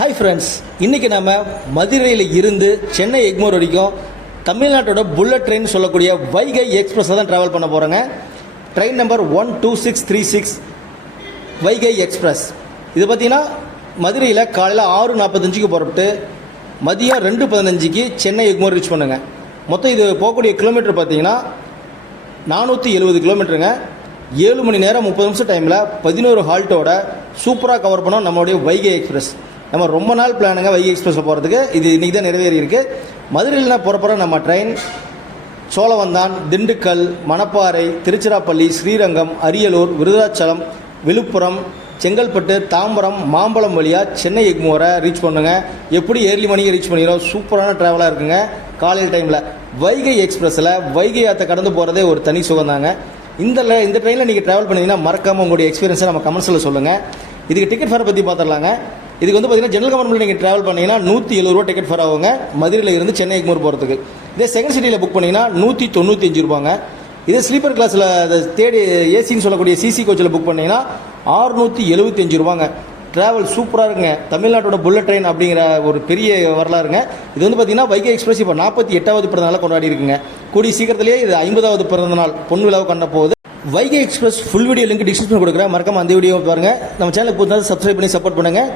Hi friends, இன்றைக்கி நம்ம மதுரையில் இருந்து சென்னை எக்மோர் வரைக்கும் தமிழ்நாட்டோட புல்லட் ட்ரெயின் சொல்லக்கூடிய வைகை எக்ஸ்பிரஸில் தான் ட்ராவல் பண்ண போகிறோங்க. Train number 12636 Vaigai express. இது பார்த்திங்கன்னா மதுரையில் காலையில் 6:45 புறப்பட்டு மதியம் 2:15 சென்னை எக்மோர் ரீச் பண்ணுங்க. மொத்தம் இது போகக்கூடிய கிலோமீட்டர் பார்த்திங்கன்னா 470 கிலோமீட்டருங்க. 7 மணி நேரம் 30 நிமிஷம் டைமில் 11 ஹால்ட்டோட சூப்பராக கவர் பண்ணோம் நம்மளுடைய வைகை எக்ஸ்பிரஸ். நம்ம ரொம்ப நாள் பிளானுங்க வைகை எக்ஸ்பிரஸில் போகிறதுக்கு. இது இன்றைக்கி தான் நிறைவேறி இருக்குது. மதுரையில் போகிற நம்ம ட்ரெயின் சோழவந்தான், திண்டுக்கல், மணப்பாறை, திருச்சிராப்பள்ளி, ஸ்ரீரங்கம், அரியலூர், விருதாச்சலம், விழுப்புரம், செங்கல்பட்டு, தாம்பரம், மாம்பழம் வழியாக சென்னை எக்மோரை ரீச் பண்ணுங்க. எப்படி ஏர்லி மணிக்கு ரீச் பண்ணிக்கிறோம். சூப்பரான ட்ராவலாக இருக்குங்க. காலையில் டைமில் வைகை எக்ஸ்பிரஸில் வைகை ஆற்றை கடந்து போகிறதே ஒரு தனி சுகம் தாங்க. இந்த ட்ரெயினில் நீங்கள் ட்ராவல் பண்ணிங்கன்னா மறக்காமல் உங்களுடைய எக்ஸ்பீரியன்ஸை நம்ம கமெண்ட்ஸில் சொல்லுங்கள். இதுக்கு டிக்கெட் ஃபேரை பற்றி பார்த்துடலாங்க. இதுக்கு வந்து பார்த்தீங்கன்னா ஜெனரல் கம்பார்ட்மெண்ட்டில் நீங்கள் ட்ராவல் பண்ணிங்கன்னா 170 ரூபா டிக்கெட் ஃபேர் ஆகுங்க மதுரையில் இருந்து சென்னை எக்மோர் போகிறதுக்கு. இதே செகண்ட் சிட்டியில் புக் பண்ணிங்கன்னா 195 ரூபாங்க. இதே ஸ்லீப்பர் கிளாஸில் தேடி ஏசின்னு சொல்லக்கூடிய சிசி கோச்சில் புக் பண்ணிங்கன்னா 675 ரூபாங்க. ட்ராவல் சூப்பராக இருக்குங்க. தமிழ்நாட்டோட புல்லட் ட்ரெயின் அப்படிங்கிற ஒரு பெரிய வரலாறுங்க. இது வந்து பார்த்தீங்கன்னா வைகை எக்ஸ்பிரஸ் இப்போ 48வது பிறந்தநாள் கொண்டாடி இருக்குங்க. கூடிய சீக்கிரத்திலேயே இது 50வது பிறந்தநாள் பொன் விழாவை கொண்ட போகுது. Vaigai express full video link description கொடுக்குறேன். மறக்காம அந்த வீடியோ பாருங்கள். நம்ம சேனலுக்கு புதுசாக சப்ஸ்கிரைப் பண்ணி சப்போர்ட் பண்ணுங்கள்.